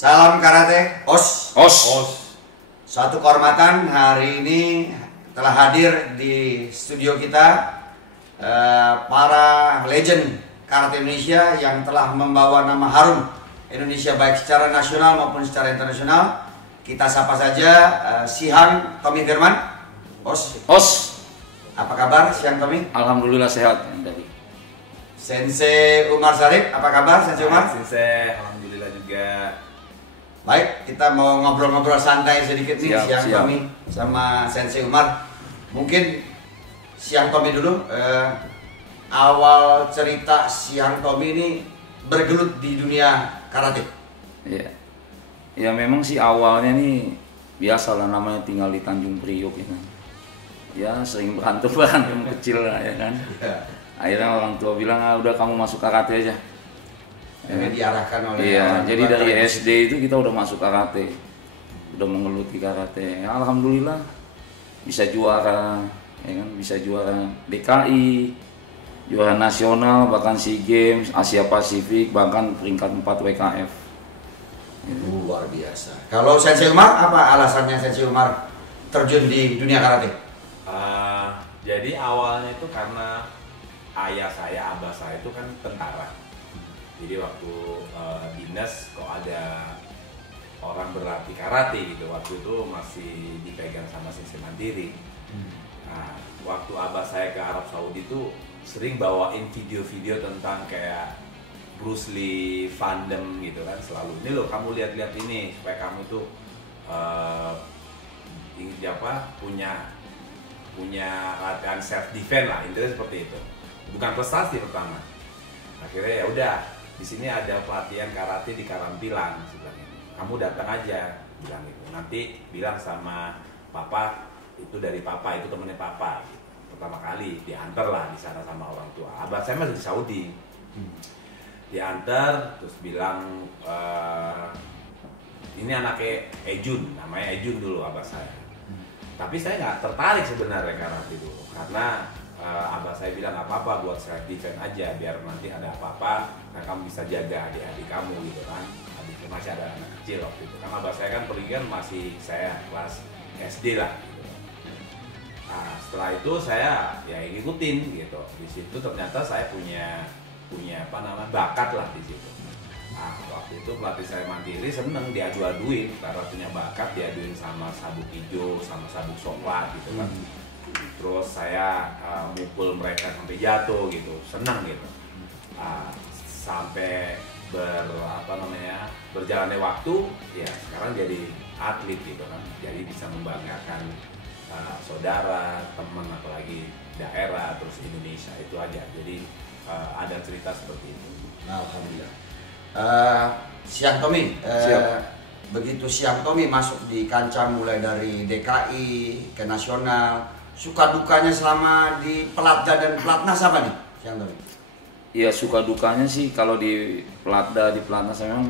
Salam karate, os. Os. Suatu kehormatan hari ini telah hadir di studio kita para legend karate Indonesia yang telah membawa nama harum Indonesia baik secara nasional maupun secara internasional. Kita sapa saja Sihan Tommy Firman. Os. Apa kabar Sihan Tommy? Alhamdulillah sehat. Sensei Umar Sarip, apa kabar Sensei Umar? Sensei, alhamdulillah juga. Baik, kita mau ngobrol-ngobrol santai sedikit nih Siang siap. Tommy sama Sensei Umar. Mungkin Siang Tommy dulu, awal cerita Siang Tommy ini bergelut di dunia karate. Iya. Ya memang sih awalnya nih biasalah namanya tinggal di Tanjung Priok ya kan. Ya sering berantem kecil lah ya kan. Akhirnya orang tua bilang udah kamu masuk karate aja. Yang diarahkan oleh Iya, jadi tua dari karate. SD itu kita udah masuk karate, udah menggeluti karate. Ya, alhamdulillah bisa juara, ya kan, bisa juara DKI, juara nasional, bahkan SEA Games, Asia Pasifik, bahkan peringkat 4 WKF. Luar biasa. Kalau Sensei Umar, apa alasannya Sensei Umar terjun di dunia karate? Jadi awalnya itu karena ayah saya, abah saya itu kan tentara. Jadi waktu dinas kok ada orang berlatih karate gitu. Waktu itu masih dipegang sama Sensei Mandiri. Nah, waktu abah saya ke Arab Saudi itu sering bawain video-video tentang kayak Bruce Lee, Van Damme gitu kan, selalu ini loh kamu lihat-lihat ini supaya kamu tuh punya latihan self defense lah, intinya seperti itu. Bukan prestasi pertama. Akhirnya ya udah, di sini ada pelatihan karate di Karampilan, kamu datang aja, bilang gitu. Nanti bilang sama papa, itu dari papa, itu temennya papa. Gitu. Pertama kali diantar lah di sana sama orang tua. Abah saya masih di Saudi. Diantar, terus bilang ini anaknya Ejun, namanya Ejun dulu abah saya. Tapi saya nggak tertarik sebenarnya karate dulu, karena abah saya bilang nggak apa-apa buat self defense aja, biar nanti ada apa-apa, nah kamu bisa jaga adik-adik kamu gitu kan. Adiknya masih ada anak kecil waktu itu, karena abah saya kan pergi kan masih saya kelas SD lah. Gitu. Nah setelah itu saya ya ngikutin gitu. Di situ ternyata saya punya bakat lah di situ. Nah, waktu itu pelatih saya Mandiri seneng diadu-aduin karena punya bakat, diaduin sama sabuk hijau, sama sabuk coklat gitu kan. Terus saya mukul mereka sampai jatuh gitu, seneng gitu. Sampai berjalannya waktu, ya sekarang jadi atlet gitu kan. Jadi bisa membanggakan saudara, teman, apalagi daerah, terus Indonesia itu aja. Jadi ada cerita seperti itu. Alhamdulillah. Siang Tommy, begitu Siang Tommy masuk di kancah mulai dari DKI ke nasional, suka dukanya selama di Pelatda dan Pelatnas apa nih Siang Tommy? Iya suka dukanya sih kalau di Pelatnas memang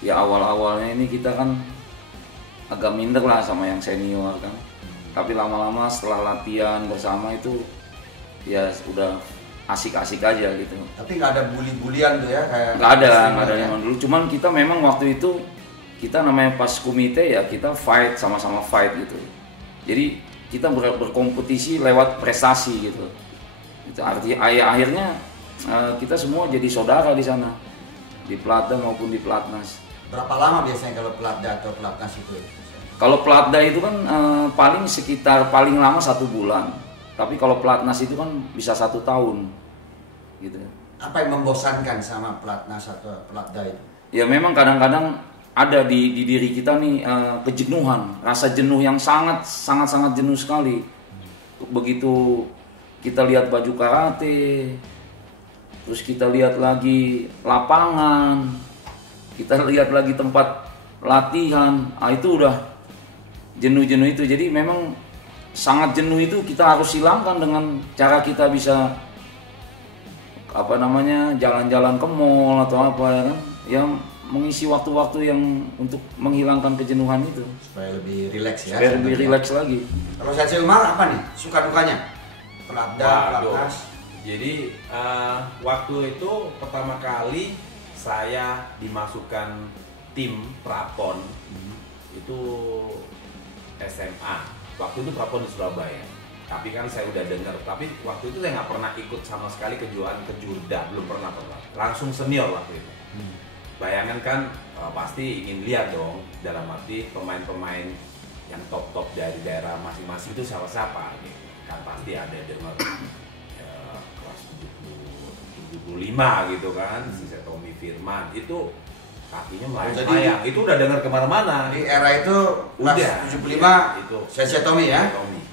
ya awal-awalnya ini kita kan agak minder lah sama yang senior kan. Tapi lama-lama setelah latihan bersama itu ya udah asik-asik aja gitu. Tapi nggak ada bully-bulian tuh ya kayak? Nggak ada zaman dulu. Cuman kita memang waktu itu kita namanya pas komite ya kita fight, sama-sama fight gitu. Jadi kita berkompetisi lewat prestasi gitu. Itu artinya akhirnya kita semua jadi saudara di sana, di Pelatda maupun di Pelatnas. Berapa lama biasanya kalau Pelatda atau Pelatnas itu? Kalau Pelatda itu kan paling lama 1 bulan. Tapi kalau Pelatnas itu kan bisa 1 tahun, gitu. Apa yang membosankan sama Pelatnas atau Pelatda itu? Ya memang kadang-kadang ada di diri kita nih kejenuhan, rasa jenuh yang sangat jenuh sekali. Begitu kita lihat baju karate, terus kita lihat lagi lapangan, kita lihat lagi tempat latihan, itu udah jenuh-jenuh itu. Jadi memang sangat jenuh itu kita harus hilangkan dengan cara kita bisa jalan-jalan ke mall atau apa ya kan, yang mengisi waktu-waktu yang untuk menghilangkan kejenuhan itu supaya lebih rileks ya. Supaya lebih rileks lagi. Kalau Sensei Umar apa nih suka dukanya? Pelatda, Pelatnas. Jadi waktu itu pertama kali saya dimasukkan tim prapon itu SMA. Waktu itu prapon di Surabaya. Tapi kan saya udah dengar. Tapi waktu itu saya nggak pernah ikut sama sekali kejuaraan kejurda, belum pernah. Langsung senior waktu itu. Bayangan kan pasti ingin lihat dong, dalam arti pemain-pemain yang top-top dari daerah masing-masing itu siapa-siapa gitu. Kan pasti ada dengar kelas 75 gitu kan, si Tommy Firman itu kakinya melayang-layang, itu udah dengar kemana-mana. Di era itu kelas 75 itu Sensei Tommy ya. Tommy.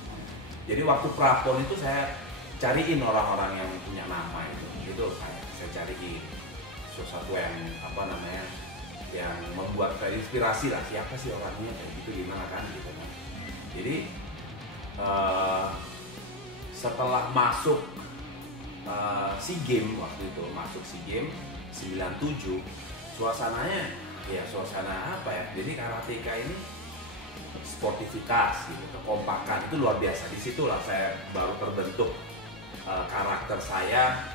Jadi waktu prapon itu saya cariin orang-orang yang punya nama itu saya cariin sesuatu yang yang membuat terinspirasi lah, siapa sih orangnya kayak gitu, gimana kan gitu kan. Jadi setelah masuk SEA Games waktu itu, masuk SEA Games 97, suasananya ya suasana apa ya, jadi karateka ini sportivitas gitu, kekompakan itu luar biasa. Disitulah saya baru terbentuk karakter saya,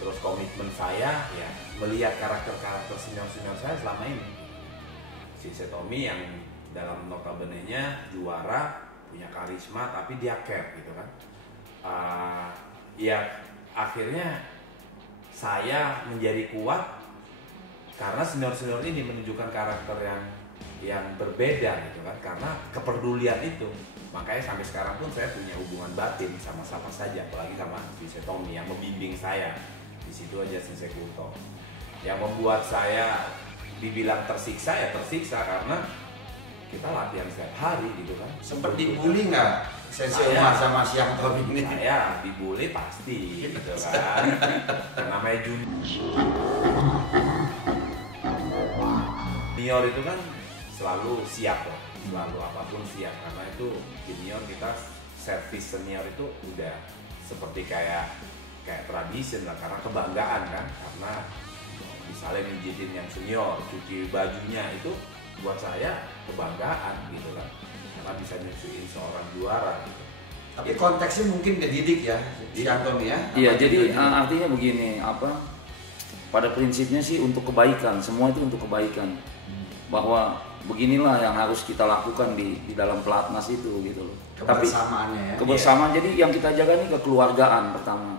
terus komitmen saya ya melihat karakter-karakter senior-senior saya selama ini. Si Tommy yang dalam notabene-nya juara, punya karisma, tapi dia care gitu kan. Ya akhirnya saya menjadi kuat karena senior-senior ini menunjukkan karakter yang berbeda gitu kan, karena kepedulian itu. Makanya sampai sekarang pun saya punya hubungan batin sama siapa saja, apalagi sama si Tommy yang membimbing saya. Di situ aja Sensei Kunto. Yang membuat saya dibilang tersiksa ya tersiksa karena kita latihan setiap hari gitu kan. Sempat dibully nggak Sensei Umar sama Siang Tommy ini? Saya dibully pasti gitu kan. Namanya junior itu kan selalu siap lah, selalu apapun siap, karena itu junior kita servis senior itu udah seperti kayak tradisi lah, karena kebanggaan kan, karena misalnya mijitin yang senior, cuci bajunya itu buat saya kebanggaan gitu kan, karena bisa nyusuin seorang juara gitu. Tapi konteksnya mungkin ngedidik ya, Siang Tommy ya? Iya, jadi artinya begini, pada prinsipnya sih untuk kebaikan, semua itu untuk kebaikan. Bahwa beginilah yang harus kita lakukan di dalam pelatnas itu gitu loh. Kebersamaannya ya. Kebersamaan, jadi yang kita jaga nih kekeluargaan pertama.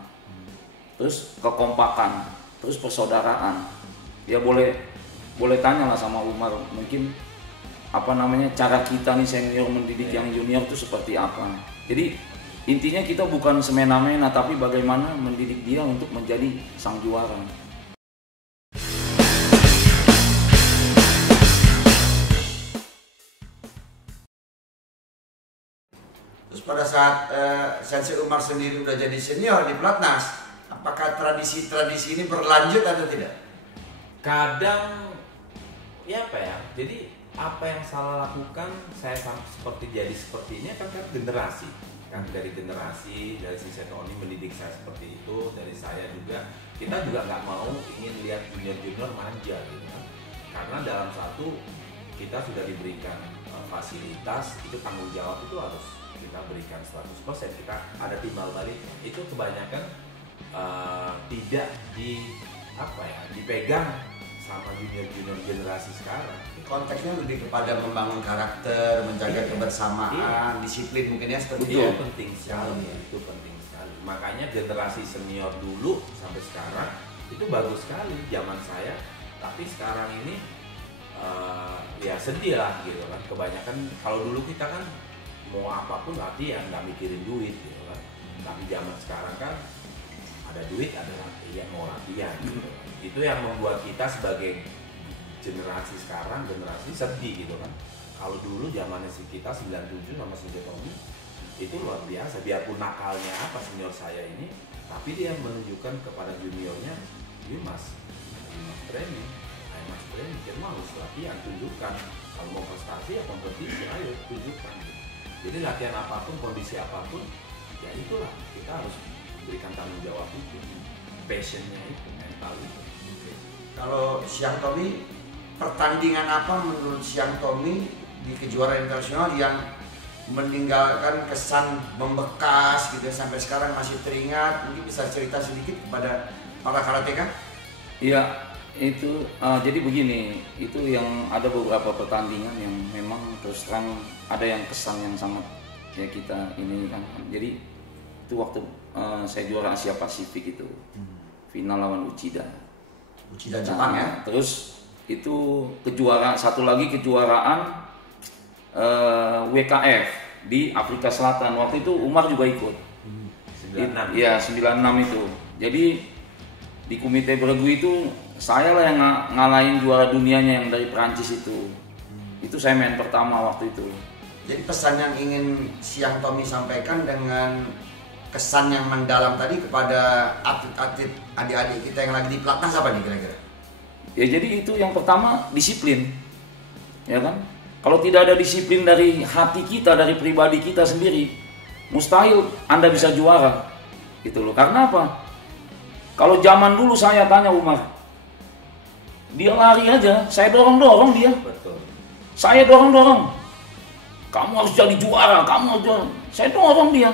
Terus kekompakan, terus persaudaraan. Ya boleh tanya lah sama Umar, mungkin cara kita nih senior mendidik yang junior itu seperti apa. Jadi intinya kita bukan semena-mena, tapi bagaimana mendidik dia untuk menjadi sang juara. Terus pada saat Sensei Umar sendiri udah jadi senior di pelatnas, apakah tradisi-tradisi ini berlanjut atau tidak? Kadang ya jadi apa yang salah lakukan saya seperti ini kan generasi kan, dari generasi dari Sensei Tony mendidik saya seperti itu, dari saya juga, kita juga nggak mau ingin lihat junior manja gitu kan, karena dalam satu kita sudah diberikan fasilitas, itu tanggung jawab itu harus kita berikan 100%, kita ada timbal balik, itu kebanyakan tidak dipegang sama junior generasi sekarang. Konteksnya lebih kepada membangun karakter, menjaga kebersamaan, disiplin mungkin ya seperti itu. Itu penting sekali, itu penting sekali. Makanya generasi senior dulu sampai sekarang itu bagus sekali zaman saya, tapi sekarang ini ya sedih lah gitu kan. Kebanyakan kalau dulu kita kan mau apapun latihan, nggak mikirin duit gitu kan. Tapi zaman sekarang kan ada duit, ada latihan, mau latihan gitu. Itu yang membuat kita sebagai generasi sekarang, generasi sedih gitu kan. Kalau dulu zamannya kita 97 sama Sensei Tommy itu luar biasa, biarpun nakalnya apa senior saya ini, tapi dia menunjukkan kepada juniornya, Mas training, kita harus latihan, tunjukkan. Kalau mau prestasi ya kompetisi, ayo tunjukkan. Jadi latihan apapun, kondisi apapun, ya itulah kita harus berikan tanggung jawab itu, passionnya itu, mental itu. Kalau Siang Tommy, pertandingan apa menurut Siang Tommy di kejuaraan internasional yang meninggalkan kesan membekas gitu sampai sekarang masih teringat? Mungkin bisa cerita sedikit kepada para karateka? Iya, Itu jadi begini, itu yang ada beberapa pertandingan yang memang terus terang ada yang kesan yang sangat ya kita ini kan. Jadi itu waktu saya juara Asia Pasifik itu final lawan Uchida Jepang ya. Terus itu satu lagi kejuaraan WKF di Afrika Selatan. Waktu itu Umar juga ikut. 96. Iya, 96 itu. Jadi di Komite Bergu itu saya lah yang ngalahin juara dunianya yang dari Prancis itu. Itu saya main pertama waktu itu. Jadi pesan yang ingin Siang Tommy sampaikan dengan kesan yang mendalam tadi kepada atlet-atlet adik-adik kita yang lagi di pelatnas apa nih kira-kira? Ya jadi itu yang pertama disiplin, ya kan? Kalau tidak ada disiplin dari hati kita, dari pribadi kita sendiri, mustahil Anda bisa juara, gitu loh. Karena apa? Kalau zaman dulu saya tanya Umar, dia lari aja, saya dorong dia. Betul. Saya dorong. Kamu harus jadi juara, kamu harus juara. Saya dorong dia.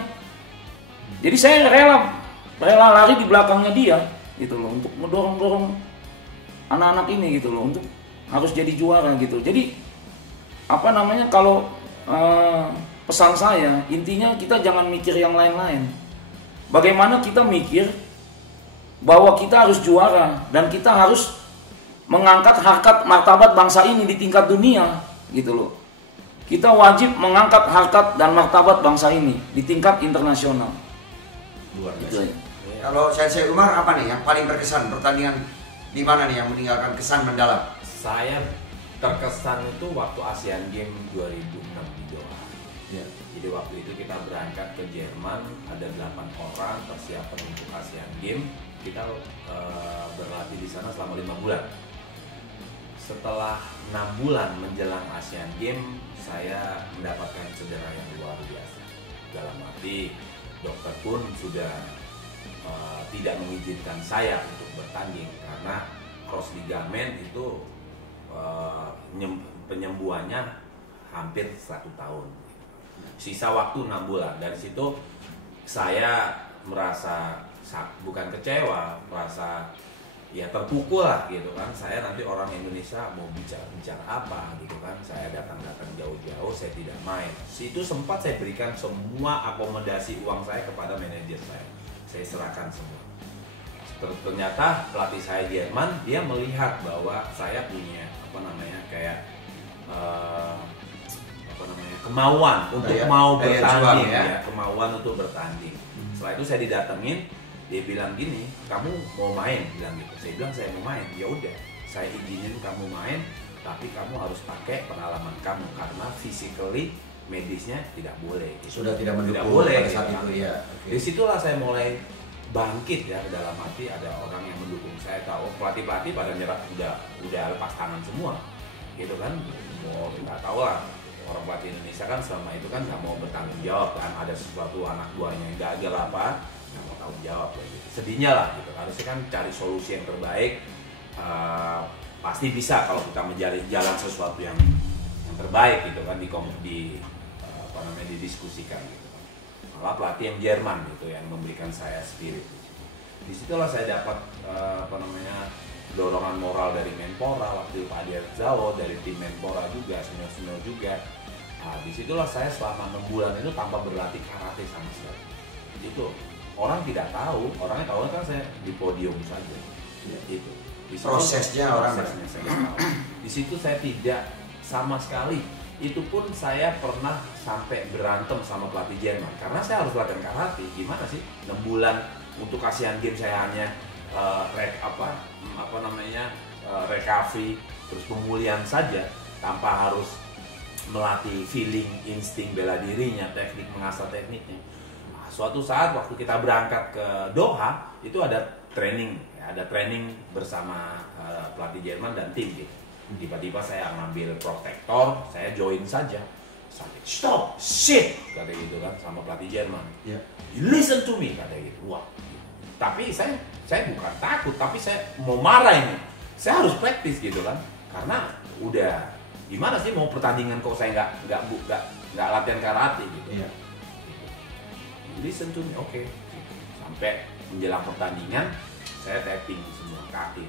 Jadi saya rela lari di belakangnya dia, gitu loh, untuk mendorong anak-anak ini gitu loh, untuk harus jadi juara gitu. Jadi apa namanya, kalau pesan saya intinya kita jangan mikir yang lain-lain. Bagaimana kita mikir bahwa kita harus juara dan kita harus mengangkat harkat martabat bangsa ini di tingkat dunia, gitu loh. Kita wajib mengangkat harkat dan martabat bangsa ini di tingkat internasional. Luar biasa. Gitu. Kalau Sensei Umar apa nih yang paling berkesan pertandingan di mana nih yang meninggalkan kesan mendalam? Saya terkesan itu waktu Asian Games 2006 di Doha. Ya. Jadi waktu itu kita berangkat ke Jerman, ada 8 orang persiapan untuk Asian Games. Kita berlatih di sana selama 5 bulan. Setelah 6 bulan menjelang Asian Games, saya mendapatkan cedera yang luar biasa. Dalam arti dokter pun sudah tidak mengizinkan saya untuk bertanding karena cross ligamen itu penyembuhannya hampir 1 tahun. Sisa waktu 6 bulan. Dari situ saya merasa bukan kecewa, merasa ya terpukul lah gitu kan. Saya nanti orang Indonesia mau bicara apa gitu kan. Saya datang jauh-jauh, saya tidak main. Situ sempat saya berikan semua akomodasi uang saya kepada manajer saya. Saya serahkan semua. Ternyata pelatih saya Jerman, dia melihat bahwa saya punya kemauan untuk mau bertanding ya, kemauan untuk bertanding. Setelah itu saya didatengin, dia bilang gini, kamu mau main, bilang gitu. Saya bilang saya mau main. Ya udah, saya izinin kamu main, tapi kamu harus pakai pengalaman kamu karena physically medisnya tidak boleh. Sudah tidak mendukung boleh pada saat gitu, itu ya. Okay. Disitulah saya mulai bangkit ya, dalam arti ada orang yang mendukung saya. Tahu pelatih pada nyerah, udah lepas tangan semua gitu kan. Mau nggak tahu lah, orang pelatih Indonesia kan selama itu kan nggak mau bertanggung jawab kan, ada sesuatu anak buahnya yang gagal apa nggak mau tanggung jawab gitu. Sedihnya lah gitu. Harusnya kan cari solusi yang terbaik. Pasti bisa kalau kita menjalin jalan sesuatu yang terbaik gitu kan, didiskusikan gitu. Malah pelatih yang Jerman gitu yang memberikan saya spirit. Disitulah saya dapat dorongan moral dari Menpora, waktu Pak Adi Zao, dari tim Menpora juga, senior juga. Nah, disitulah saya selama 6 bulan itu tanpa berlatih karate sama sekali. Itu orang tidak tahu, orangnya tahu kan saya di podium saja. Ya, itu. Prosesnya orang saya tahu. Di situ saya tidak sama sekali. Itu pun saya pernah sampai berantem sama pelatih Jerman karena saya harus latihan karate. Gimana sih 6 bulan untuk Asian Games saya hanya recovery terus pemulihan saja tanpa harus melatih feeling, insting bela dirinya, teknik, mengasah tekniknya. Nah, suatu saat waktu kita berangkat ke Doha itu ada training bersama pelatih Jerman dan tim gitu. Tiba-tiba saya ngambil protektor, saya join saja. Sampai stop, shit, kata gitu kan sama pelatih Jerman. Yeah. You listen to me, kata gitu. Wah. Tapi saya bukan takut, tapi saya mau marah ini. Saya harus praktis gitu kan. Karena udah gimana sih mau pertandingan kok saya nggak latihan karate gitu. Yeah. Listen to me, oke. Sampai menjelang pertandingan saya tapping semua kaki.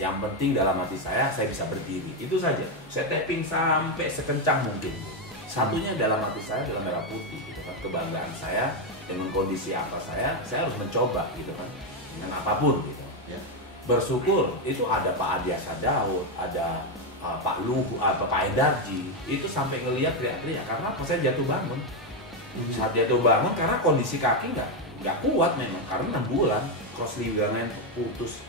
yang penting dalam hati saya bisa berdiri, itu saja. Saya tapping sampai sekencang mungkin. Satunya dalam hati saya adalah merah putih gitu kan, kebanggaan saya dengan kondisi apa saya harus mencoba gitu kan, dengan apapun gitu. Ya. Bersyukur itu ada Pak Adiasa Daud, ada Pak Luhu, Pak Endarji, itu sampai ngelihat teriak-teriak karena apa, saya jatuh bangun. Saat jatuh bangun karena kondisi kaki nggak kuat memang, karena 6 bulan cross ligament putus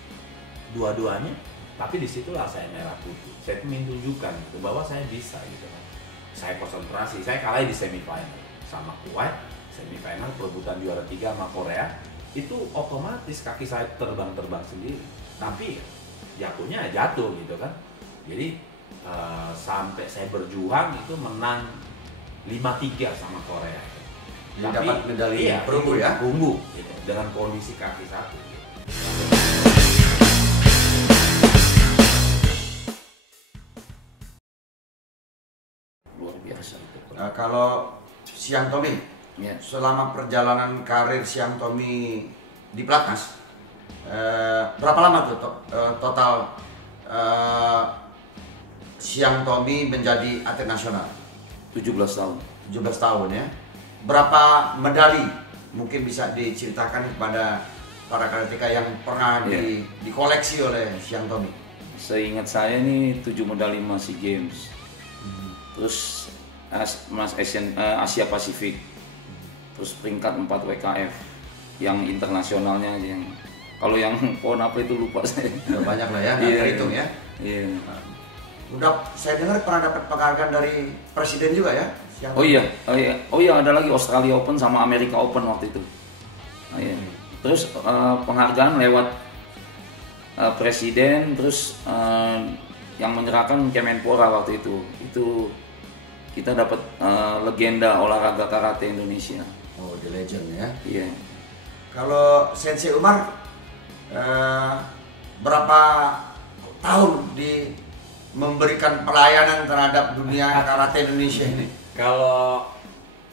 dua-duanya, tapi disitulah saya merah putih. Saya menunjukkan gitu, bahwa saya bisa gitu kan. Saya konsentrasi, saya kalah di semifinal sama Kuwait, semifinal perebutan juara 3 sama Korea, itu otomatis kaki saya terbang sendiri, tapi jatuhnya jatuh gitu kan. Jadi sampai saya berjuang itu menang 5-3 sama Korea. Jadi Tapi dapat medali perunggu ya? Perunggu gitu, dengan kondisi kaki satu gitu. Luar biasa. Kalau Siang Tommy, Ya. selama perjalanan karir Siang Tommy di Platnas, berapa lama tuh total Siang Tommy menjadi atlet nasional? 17 tahun. 17 tahun ya. Berapa medali mungkin bisa diceritakan kepada para karateka yang pernah dikoleksi oleh Siang Tommy? Seingat saya nih 7 medali emas SEA Games. Terus Asia Pasifik. Terus peringkat 4 WKF yang internasionalnya, yang kalau yang PON apa itu lupa saya. Udah banyak lah ya, nggak terhitung ya. Iya. Udah, saya dengar pernah dapat penghargaan dari presiden juga ya? Oh iya, ada lagi Australia Open sama Amerika Open waktu itu. Oh, iya. Terus penghargaan lewat presiden, terus yang menyerahkan Kemenpora waktu itu kita dapat legenda olahraga karate Indonesia. Oh, the legend ya. Iya. Kalau Sensei Umar berapa tahun memberikan pelayanan terhadap dunia karate Indonesia ini? Kalau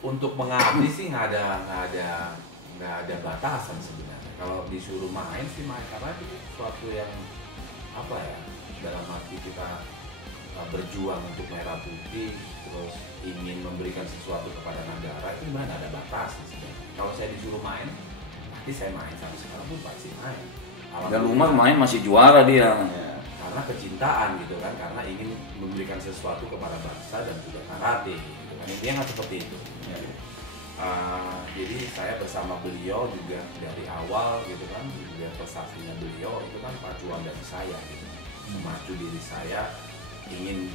untuk mengabdi sih nggak ada batasan sebenarnya. Kalau disuruh main sih main, karena itu suatu yang apa ya, dalam arti kita berjuang untuk merah putih, terus ingin memberikan sesuatu kepada negara, itu sebenarnya nggak ada batasan sebenarnya. Kalau saya disuruh main, nanti saya main, sampai sekarang pun pasti main. Dan Umar main masih juara dia. Ya. Karena kecintaan gitu kan, karena ingin memberikan sesuatu kepada bangsa dan juga karate gitu kan, intinya nggak seperti itu. Jadi saya bersama beliau juga dari awal gitu kan, juga prestasinya beliau itu kan pacuan dari saya gitu, memacu diri saya ingin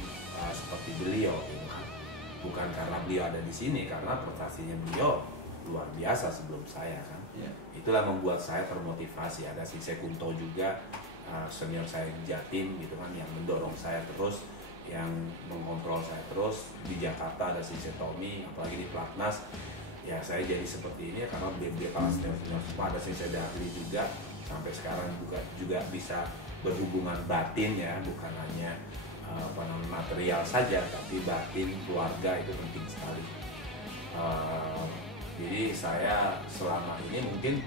seperti beliau gitu kan. Bukan karena beliau ada di sini, karena prestasinya beliau luar biasa sebelum saya kan. Itulah membuat saya termotivasi. Ada si Sekunto juga, senior saya di Jatim gitu kan, yang mendorong saya terus, yang mengontrol saya terus. Di Jakarta ada si Tommy, apalagi di Platnas ya saya jadi seperti ini karena dia kalah senior semua. Ada si Dahli juga, sampai sekarang juga bisa berhubungan batin ya, bukan hanya material saja, tapi batin keluarga itu penting sekali. Jadi saya selama ini mungkin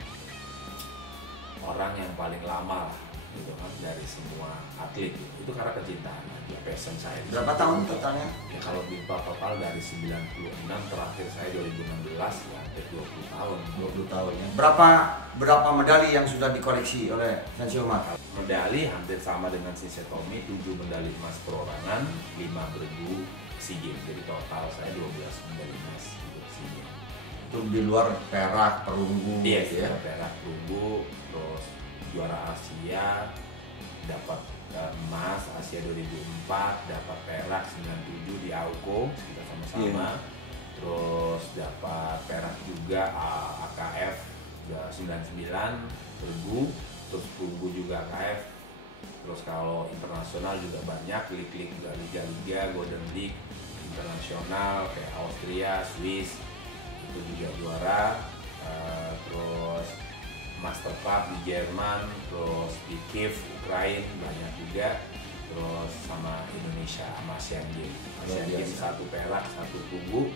orang yang paling lama lah gitu kan dari semua atlet gitu. Itu karena kecintaan aja, passion saya. Berapa tahun totalnya? Ya kalau di total dari 96, terakhir saya 2016 ya hampir 20 tahun. 20 tahun ya. Berapa medali yang sudah dikoleksi oleh Sensei Umar? Medali hampir sama dengan si Tommy, 7 medali emas perorangan, 5 bergu SEA Games. Jadi total saya 12 medali emas untuk SEA Games. Itu di luar perak, perunggu Iya, gitu ya. perak, perunggu, terus juara Asia, dapat emas Asia 2004, dapat perak 97 di AUKO, kita sama-sama. Terus dapat perak juga AKF 99 bergu, terus perunggu juga AKF. Terus kalau internasional juga banyak, lig-lig juga, liga-liga, Golden League internasional kayak Austria, Swiss itu juga juara. Terus Master Cup di Jerman, terus di Kiev, Ukraina banyak juga, terus sama Indonesia sama Asian Games. Asian Games 1 perak, 1 perunggu.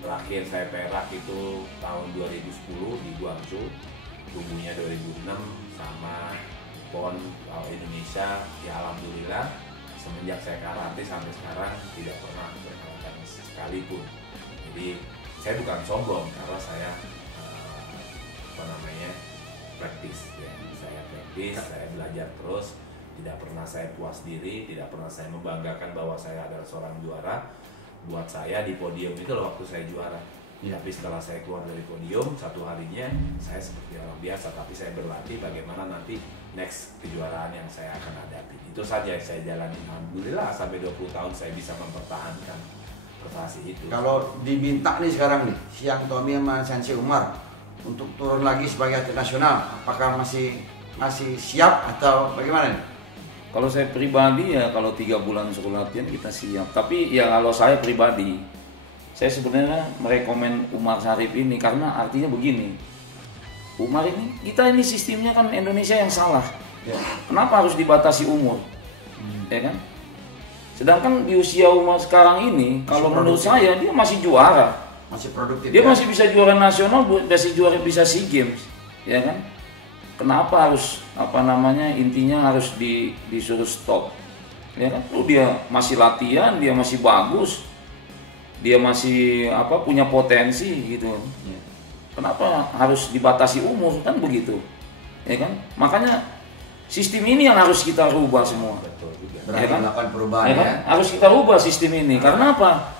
Terakhir saya perak itu tahun 2010 di Guangzhou, perunggunya 2006 sama PON Indonesia. Ya alhamdulillah semenjak saya karate sampai sekarang tidak pernah berkalahkan sekalipun. Jadi saya bukan sombong karena saya praktis ya. Saya praktis, saya belajar terus, tidak pernah saya puas diri, tidak pernah saya membanggakan bahwa saya adalah seorang juara. Buat saya di podium itu loh waktu saya juara. Tapi setelah saya keluar dari podium, satu harinya saya seperti orang biasa, tapi saya berlatih bagaimana nanti next kejuaraan yang saya akan hadapi. Itu saja yang saya jalani. Alhamdulillah sampai 20 tahun saya bisa mempertahankan prestasi itu. Kalau diminta nih sekarang nih, Siang Tommy sama Sensei Umar untuk turun lagi sebagai atlet nasional, apakah masih siap atau bagaimana nih? Kalau saya pribadi ya kalau 3 bulan suruh latihan kita siap. Tapi ya kalau saya pribadi, saya sebenarnya merekomen Umar Syarif ini karena artinya begini. Umar ini, kita ini sistemnya kan Indonesia yang salah. Ya. Kenapa harus dibatasi umur? Ya kan? Sedangkan di usia Umar sekarang ini, kalau menurut saya dia masih juara. Masih produktif. Dia ya? masih bisa juara nasional, bisa SEA Games, ya kan? Kenapa harus intinya harus disuruh stop? Ya kan? Dia masih latihan, dia masih bagus. Dia masih punya potensi gitu. Ya. Kenapa harus dibatasi umur kan begitu? Ya kan? Makanya sistem ini yang harus kita rubah semua. Betul juga. Berarti kan? melakukan perubahan ya kan? Harus kita rubah sistem ini. Karena apa?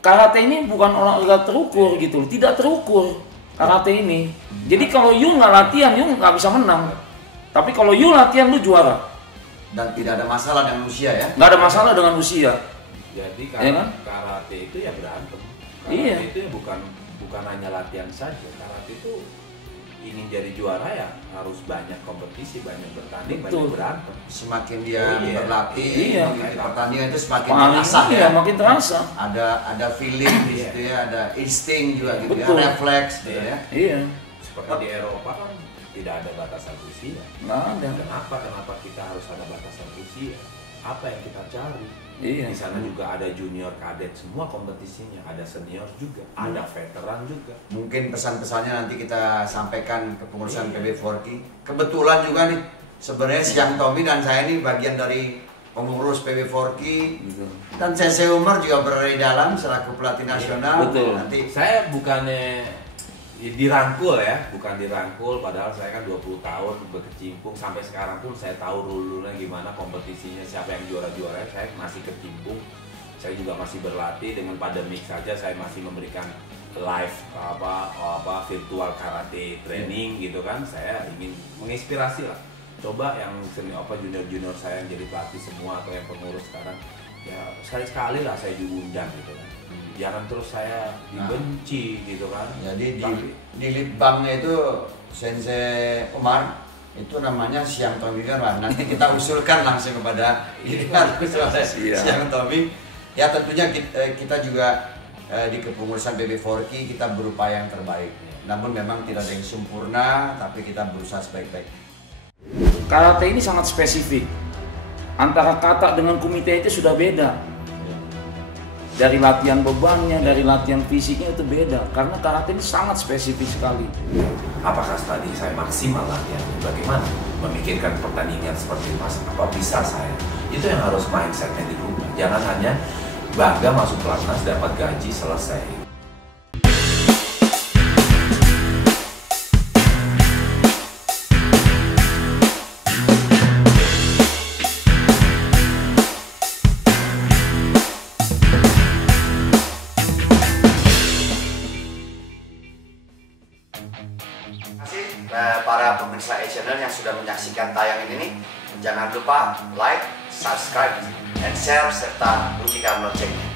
Karate ini bukan olahraga terukur gitu, tidak terukur karate ini. Jadi kalau you nggak latihan, you nggak bisa menang. Tapi kalau you latihan, lu juara. Dan tidak ada masalah dengan usia ya? Nggak ada masalah dengan usia. Jadi ya kan? karate itu ya berantem. Karate iya. itu ya bukan hanya latihan saja. Karate itu ingin jadi juara ya harus banyak kompetisi, banyak bertanding, betul. Banyak berantem. Semakin dia berlatih, iya. pertandingan itu semakin terasa ya. Makin terasa. Ada feeling di situ ya, ada insting juga gitu betul. ya, refleks gitu ya. Iya. Seperti di Eropa kan tidak ada batasan usia. Nggak ada. Kenapa kita harus ada batasan usia? Apa yang kita cari? Iya. Di sana juga ada junior, kadet, semua kompetisinya, ada senior juga, ada veteran juga. Mungkin pesan-pesannya nanti kita sampaikan ke pengurusan PB Forky. Kebetulan juga nih, sebenarnya Siang Tommy dan saya ini bagian dari pengurus PB Forky. Dan Sensei Umar juga berada di dalam selaku pelatih nasional. Betul. Nanti saya bukannya dirangkul ya, bukan dirangkul, padahal saya kan 20 tahun berkecimpung sampai sekarang pun saya tahu rule-nya gimana, kompetisinya siapa yang juara-juara, saya masih kecimpung. Saya juga masih berlatih dengan pandemik saja saya masih memberikan live virtual karate training gitu kan. Saya ingin menginspirasi lah. Coba yang junior-junior saya yang jadi pelatih semua atau yang pengurus sekarang ya sekali-sekali lah saya diundang gitu kan. Jangan terus saya dibenci gitu kan. Jadi di litbangnya itu Sensei Umar itu namanya Siang Tommy kan. Nanti kita usulkan langsung kepada Siang Tommy. Ya tentunya kita juga di kepengurusan PB Forky kita berupaya yang terbaik. Namun memang tidak ada yang sempurna, tapi kita berusaha sebaik-baik. Karate ini sangat spesifik. Antara kata dengan kumite itu sudah beda. Dari latihan bebannya, dari latihan fisiknya itu beda. Karena karate ini sangat spesifik sekali. Apakah tadi saya maksimal latihannya? Bagaimana? Memikirkan pertandingan seperti apa bisa saya? Itu yang harus mindsetnya dirubah. Jangan hanya bangga masuk pelatnas dapat gaji selesai. Para pemirsa channel yang sudah menyaksikan tayangan ini, jangan lupa like, subscribe, and share serta bunyikan loncengnya.